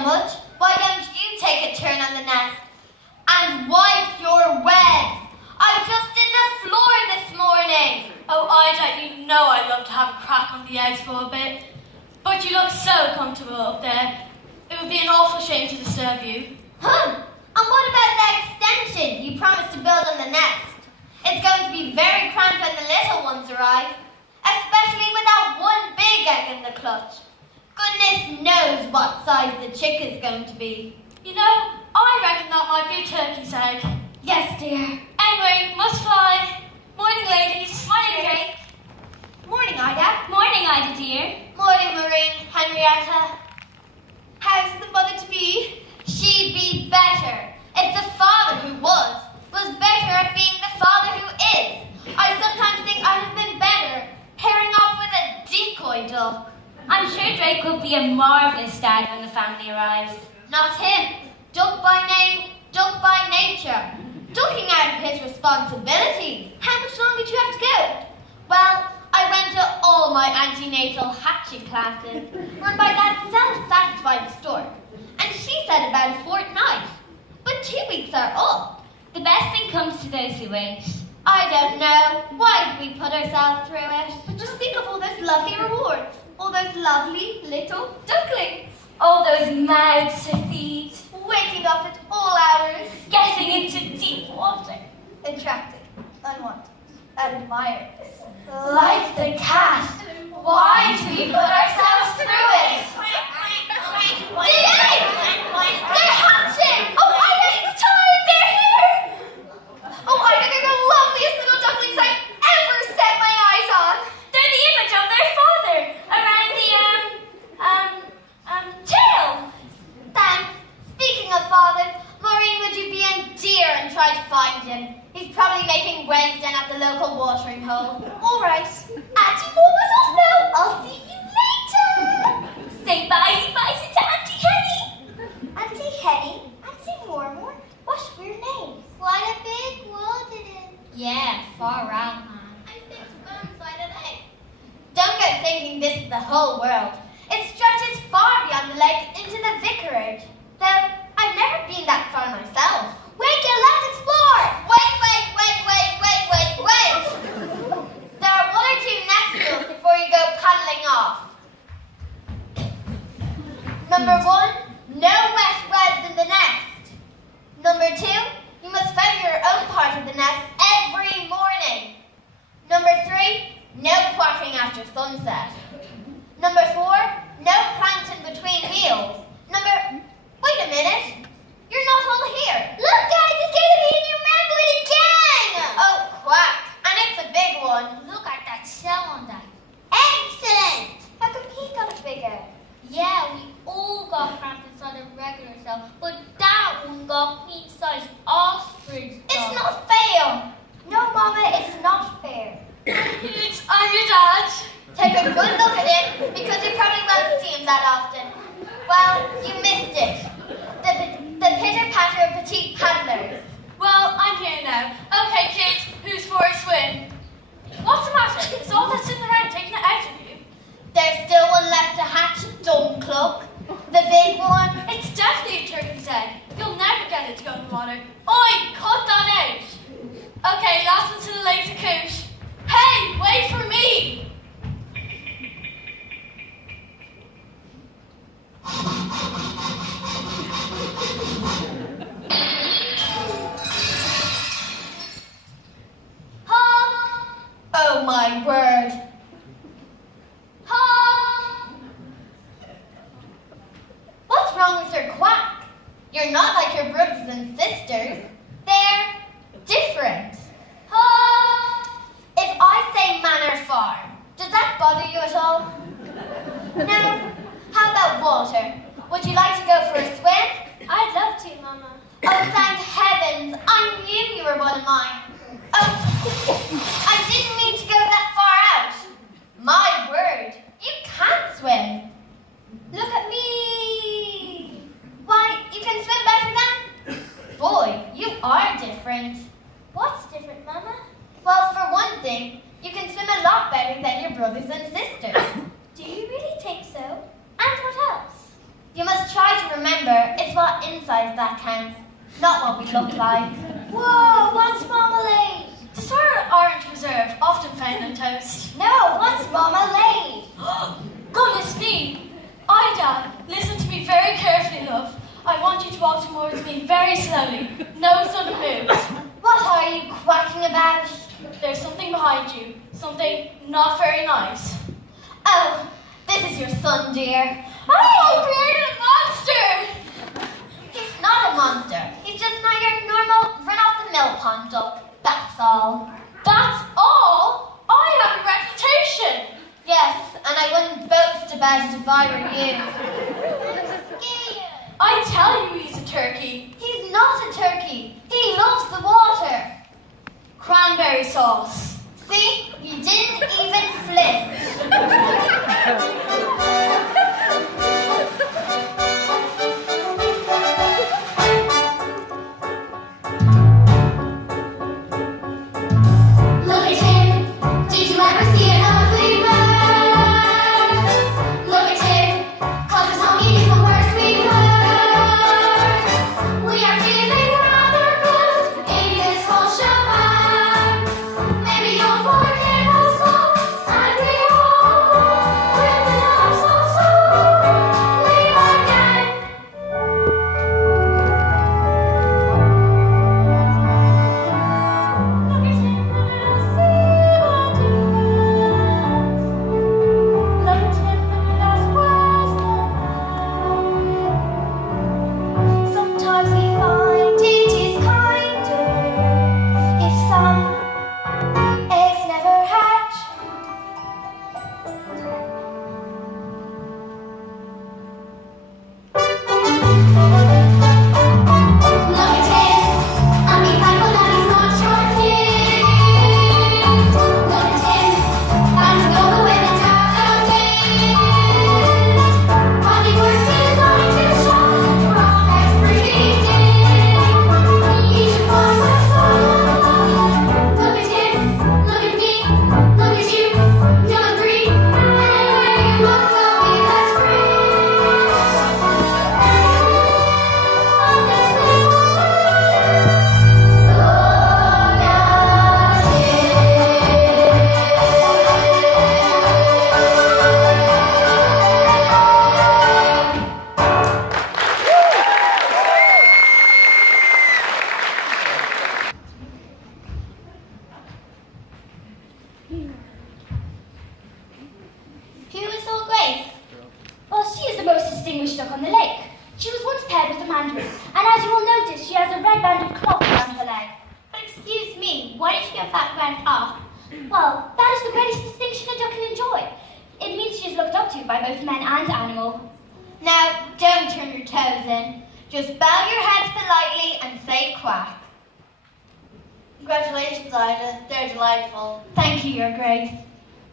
so much, why don't you take a turn on the nest and wipe your webs? I just did the floor this morning. Oh, Ida, you know I love to have a crack on the eggs for a bit. But you look so comfortable up there. It would be an awful shame to disturb you. And what about the extension you promised to build on the nest? It's going to be very cramped when the little ones arrive, especially with that one big egg in the clutch. Goodness knows what size the chick is going to be. You know, I reckon that might be a turkey's egg. Yes, dear. Anyway, must fly. Morning, ladies. Morning, Drake. Morning, Ida. Morning, Ida, dear. Morning, Maureen, Henrietta. How's the mother-to-be? She'd be better if the father who was better at being the father who is. I sometimes think I'd have been better pairing off with a decoy duck. I'm sure Drake will be a marvellous dad when the family arrives. Not him. Duck by name, duck by nature. Ducking out of his responsibilities. How much longer do you have to go? Well, I went to all my antenatal hatching classes run by that self-satisfied stork. And she said about a fortnight. But 2 weeks are up. The best thing comes to those who wait. I don't know. Why do we put ourselves through it? But just think of all those lovely rewards. All those lovely little ducklings. All those mouths to feed. Waking up at all hours. Getting into deep water. Attracting, unwanted, admired. Like the cat. Why do we put ourselves through it? They're hatching! Oh, Ida, it's time! They're here! Oh, Ida, they're the loveliest little ducklings I've ever set my eyes on. They're the image of their father around the, tail. Thanks. Speaking of fathers, Maureen, would you be a dear and try to find him? He's probably making waves down at the local watering hole. All right. Auntie Momo's off now. I'll see you later. Say bye-bye to Auntie Henny. Auntie Henny, Auntie Mormor, what's your name? What a big world it is. Yeah, far out, man. I think sperm-sided egg. Don't go thinking this is the whole world. It stretches far beyond the lake into the vicarage. Though I've never been that far myself. Wait, let's explore! Wait! There are 1 or 2 nest rules before you go paddling off. Number 1, no wet webs in the nest. Number 2, you must feather your own part of the nest every morning. Number 3, no quacking after sunset. Number 4, no plankton between meals. Wait a minute. You're not all here. Look, guys, it's going to be a new member of the gang. Oh, quack. And it's a big one. Look at that shell on that. Excellent. How come he got it bigger? Yeah, we all got cramped inside a regular cell, but that one got queen-sized ostrich. It's not fair. No, Mama, it's not fair. I'm your dad. Take a good look at him, because you probably won't see him that often. Well, you missed it. The pitter-patter of petite paddlers. Well, I'm here now. Okay, kids, who's for a swim? What's the matter? Is all that sitting around taking it out of you? There's still one left to hatch, dumb cluck. The big one. It's definitely a turkey's egg. You'll never get it to go in the water. Oi, cut that out. Okay, last one to the lazy coot. Hey, wait for me. Oh my word. What's wrong with your quack? You're not like your brothers and sisters. They're different. If I say manor farm, does that bother you at all? No? How about water? Would you like to go for a swim? I'd love to, Mama. Oh, thank heavens. I knew you were one of mine. Oh, I didn't mean to go that far out. My word, you can't swim. Look at me. Why, you can swim better than? Boy, you are different. What's different, Mama? Well, for one thing, you can swim a lot better than your brothers and sisters. Do you really think so? And what else? You must try to remember it's what inside that counts, not what we look like. Whoa, what's marmalade? Dessert orange preserve, often found on toast. No, what's marmalade? Goodness me! Ida, listen to me very carefully, love. I want you to walk towards me very slowly. No sudden moves. What are you quacking about? There's something behind you. Something not very nice. Oh, this is your son, dear. Oh, created a monster! He's not a monster. He's just not your normal run-off-the-mill pond duck. That's all. That's all? I have a reputation. Yes, and I wouldn't boast about it if I were you. I tell you he's a turkey. He's not a turkey. He loves the water. Cranberry sauce. See? You didn't even flinch. Look at him. Did you ever see an ugly bird? Look at him. 'Cause his honey is the worst we've heard. We are feeling rather good in this whole shebang. Maybe you'll forgive us all and we all will be so leave again. Look at him, the little sea dance. Look at him, the little worse than sometimes we find it is kinder if some eggs never hatch. Look at him, and be thankful that he's not your kid. Look at him, and know the way the dog did. While he works his eye to show prospects predicted. He should find the sun. Look at him, look at me, look at you. You'll agree, anywhere you look, we'll be less free. Who is old Grace? Well, she is the most distinguished duck on the lake. She was once paired with a mandarin, and as you will notice, she has a red band of cloth around her leg. But excuse me, why did she get that red off? Well, that is the greatest distinction a duck can enjoy. It means she is looked up to by both men and animal. Now, don't turn your toes in. Just bow your heads politely and say quack. Congratulations, Ida. They're delightful. Thank you, Your Grace.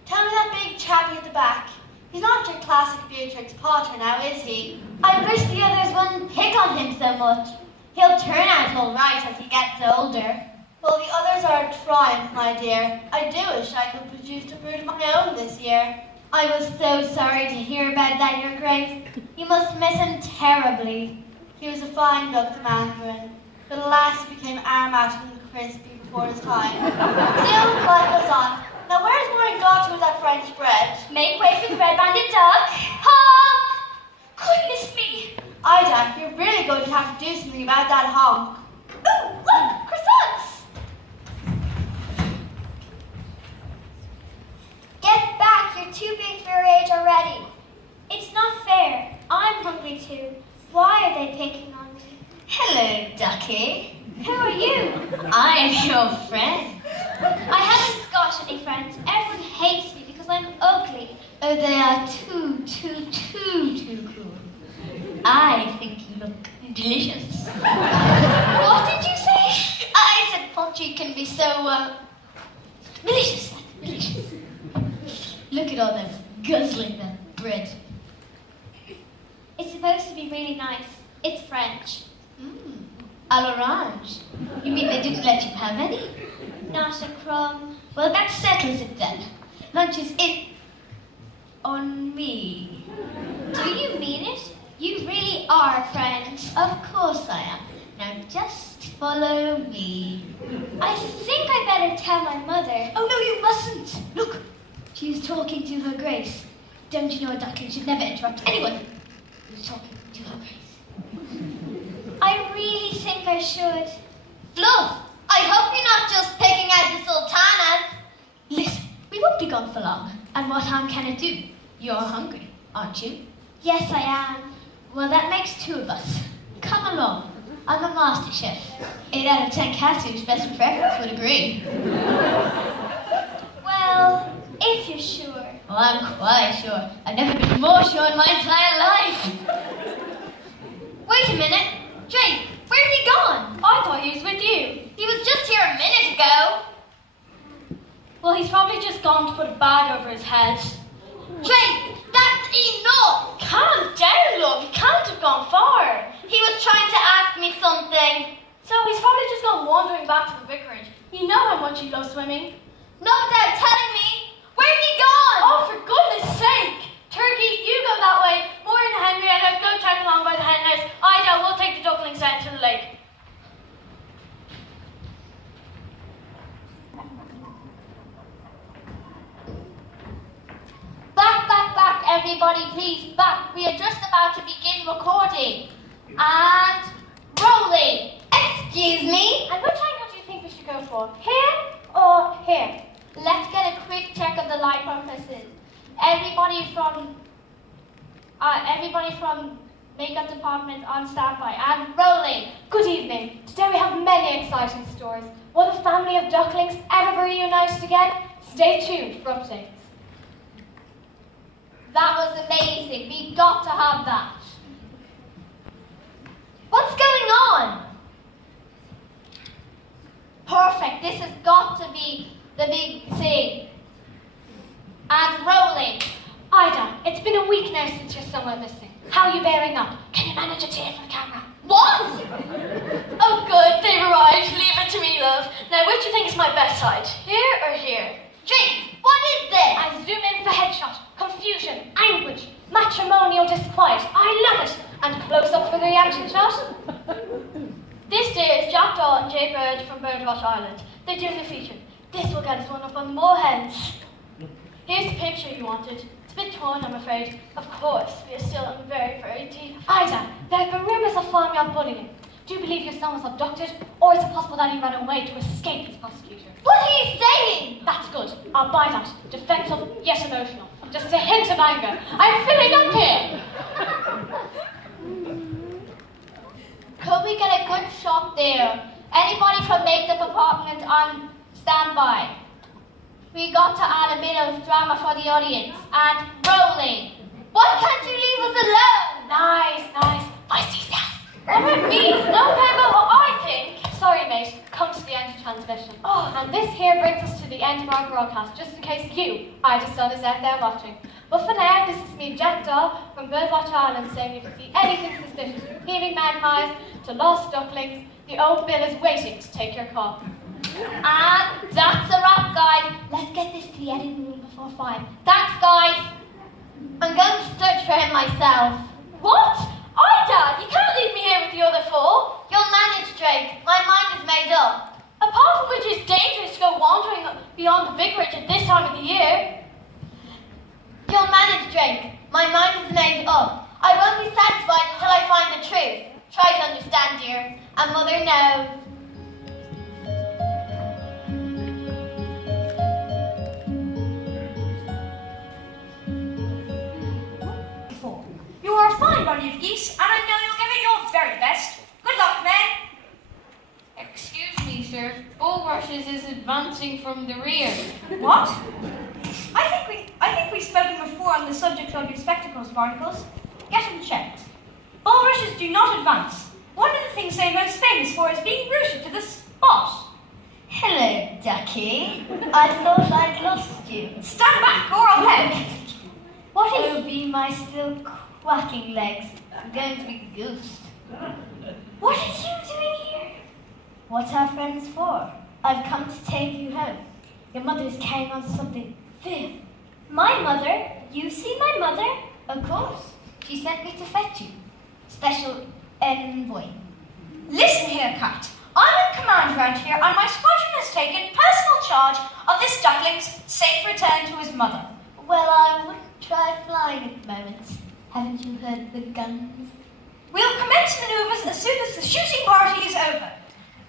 Tell me that big chappie at the back. He's not your classic Beatrix Potter now, is he? I wish the others wouldn't pick on him so much. He'll turn out all right as he gets older. Well, the others are a triumph, my dear. I do wish I could produce a brood of my own this year. I was so sorry to hear about that, Your Grace. You must miss him terribly. He was a fine duck, the mandarin. But alas, he became aromatic and crispy before his time. Still, life goes on. Now, where's Maureen got to with that French bread? Make way for the red-banded duck. Honk! Goodness me! Ida, you're really going to have to do something about that honk. Ooh, look! Croissants! Get back, you're too big for your age already. It's not fair. I'm hungry too. Why are they picking on me? Hello, Ducky. Who are you? I'm your friend. I haven't got any friends. Everyone hates me because I'm ugly. Oh, they are too cool. I think you look delicious. What did you say? I said poultry can be so, delicious. Look at all them guzzling that bread. It's supposed to be really nice. It's French. À l'orange. You mean they didn't let you have any? Not a crumb. Well, that settles it then. Lunch is in on me. Do you mean it? You really are a friend. Of course I am. Now just follow me. I think I better tell my mother. Oh no, you mustn't. Look, she's talking to her Grace. Don't you know a duckling should never interrupt anyone who's talking to her Grace? I really think I should. Fluff, I hope you're not just picking out the sultanas. Listen, we won't be gone for long. And what harm can it do? You're hungry, aren't you? Yes, I am. Well, that makes two of us. Come along. I'm a master chef. 8 out of 10 cats whose best preference would agree. Well, if you're sure. Well, I'm quite sure. I've never been more sure in my entire life. Wait a minute. Drake, where's he gone? I thought he was with you. He was just here a minute ago. Well, he's probably just gone to put a bag over his head. Drake, that's enough. Calm down, love. He can't have gone far. He was trying to ask me something. So he's probably just gone wandering back to the vicarage. You know how much you love swimming. Not without telling me. Where's he gone? Oh, for goodness sake! Turkey, you go that way. Maureen and Henrietta, go check along by the hen house. Ida, we'll take the ducklings down to the lake. Back, everybody, please, back. We are just about to begin recording. And rolling. Excuse me. And which angle do you think we should go for? Here or here? Let's get a quick check of the light purposes. Everybody from makeup department on standby and rolling. Good evening. Today we have many exciting stories. Will the family of ducklings ever be reunited again? Stay tuned for updates. That was amazing. We got to have that. What's going on? Perfect. This has got to be the big thing. And rolling. Ida, it's been a week now since your son went missing. How are you bearing up? Can you manage a tear for the camera? What? Oh good, they've arrived. Leave it to me, love. Now which do you think is my best side? Here or here? Drink. What is this? I zoom in for headshot, confusion, anguish, matrimonial disquiet. I love it. And close up for the reaction shot. This day is Jack Daw and Jay Bird from Birdwatch Ireland. They're doing the feature. This will get us one up on the moorheads. Here's the picture you wanted. It's a bit torn, I'm afraid. Of course, we are still in very, very deep. Ida, there have been rumours of farmyard bullying. Do you believe your son was abducted, or is it possible that he ran away to escape his prosecutor? What are you saying? That's good. I'll buy that. Defensive yet emotional. Just a hint of anger. I'm filling up here. Could we get a good shot there? Anybody from makeup department on standby? We got to add a bit of drama for the audience. And rolling. Why can't you leave us alone? Nice. Feisty sass. Whatever it means, don't care about what I think. Sorry, mate. Come to the end of transmission. Oh, and this here brings us to the end of our broadcast, just in case you, Ida's son, is out there watching. But for now, this is me, Jack Daw, from Birdwatch Ireland, saying if you see anything suspicious from heaving magpies to lost ducklings, the old Bill is waiting to take your call. And that's a wrap, guys. Let's get this to the editing room before 5. Thanks, guys. I'm going to search for him myself. What? Ida, you can't leave me here with the other four. You'll manage, Drake. My mind is made up. Apart from which it's dangerous to go wandering beyond the vicarage at this time of the year. You'll manage, Drake. My mind is made up. I won't be satisfied until I find the truth. Try to understand, dear. And Mother knows. You are a fine body of geese, and I know you'll give it your very best. Good luck, men. Excuse me, sir. Bulrushes is advancing from the rear. What? I think we've spoken before on the subject of your spectacles, Barnacles. Get them checked. Bulrushes do not advance. One of the things they're most famous for is being rooted to the spot. Hello, Ducky. I thought I'd lost you. Stand back, or I'll head. What will be my still quacking legs? I'm going to be goosed. What are you doing here? What are friends for? I've come to take you home. Your mother is carrying on something fearful. My mother? You see my mother? Of course. She sent me to fetch you. special envoy. Listen here, Cat. I'm in command round here, and my squadron has taken personal charge of this duckling's safe return to his mother. Well, I wouldn't try flying at the moment. Haven't you heard the guns? We'll commence manoeuvres as soon as the shooting party is over.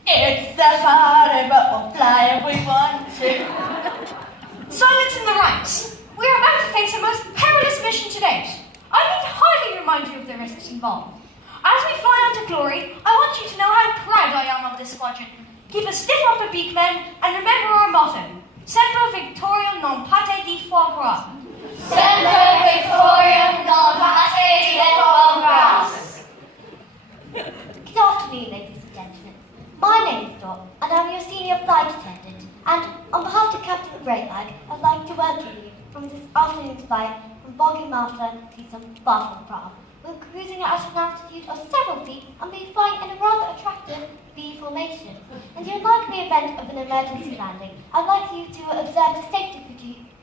It's a party, but we'll fly if we want to. Silence in the ranks. We are about to face a most perilous mission to date. I need hardly remind you of the risks involved. As we fly on to glory, I want you to know how proud I am of this squadron. Keep a stiff upper beak, men, and remember our motto: Semper Victoriam non pate di foie gras. Semper Victoriam non pate di foie gras. Good afternoon, ladies and gentlemen. My name is Dot, and I'm your senior flight attendant. And on behalf of Captain Greatlag, I'd like to welcome you from this afternoon's flight from Boggy Master to some far from Prague. We're cruising at an altitude of several feet and be flying in a rather attractive V formation. In the unlikely event of an emergency landing, I'd like you to observe the safety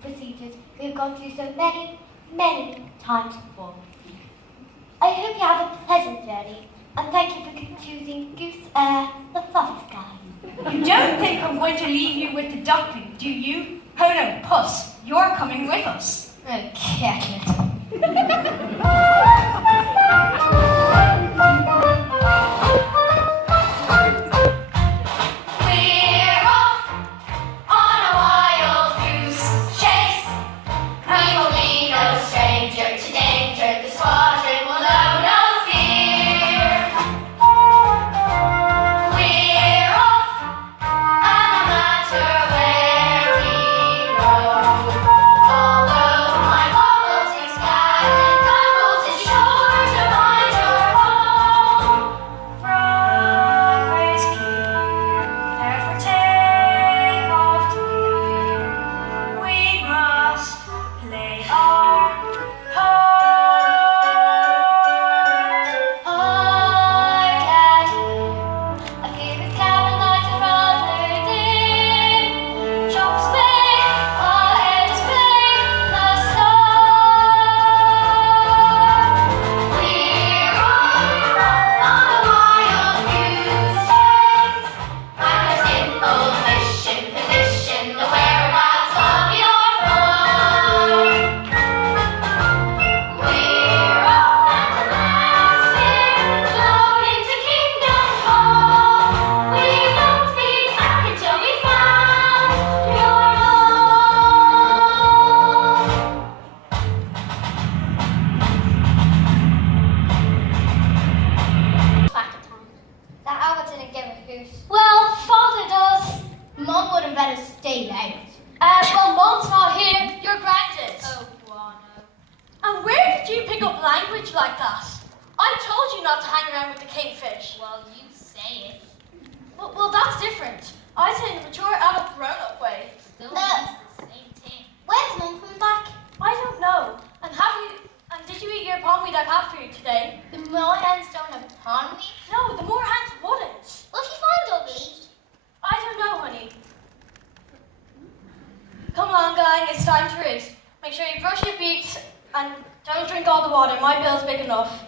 procedures we've gone through so many times before. I hope you have a pleasant journey, and thank you for choosing Goose Air, the fluffy sky. You don't think I'm going to leave you with the duckling, do you? Oh no, Puss, you're coming with us. Oh, cat. We're off on a wild goose chase. We will be no stranger to danger. The squadron will know no fear. We're off, and no matter where we roam. Although my bubbles is bad and goggles is sure to find your home. From rescue, therefore take off to here. We must play our part. I fear his cabin lights are rather dim. Chokes way, our head is plain, the star. We're off on a wild goose chase. I'm a simple mission, position the whereabouts of your farm. We're off at the last fair, loading to Kingdom Come. We won't be back until we found your That Albert didn't give a hoot. Well, Father does. Mum would have better stayed out. Well, Mom's not here. You're grounded. Oh, Guano. And where did you pick up language like that? I told you not to hang around with the kingfish. Well, you say it. Well, that's different. I say in a mature, adult, grown-up way. Still means the same thing. When's Mum coming back? I don't know. And did you eat your palm weed I've had for you today? The Moorhens don't have pond meat? No, the moorhens wouldn't. Will she find ugly? I don't know, honey. Come on, gang, it's time to roost. Make sure you brush your beaks and don't drink all the water. My bill's big enough.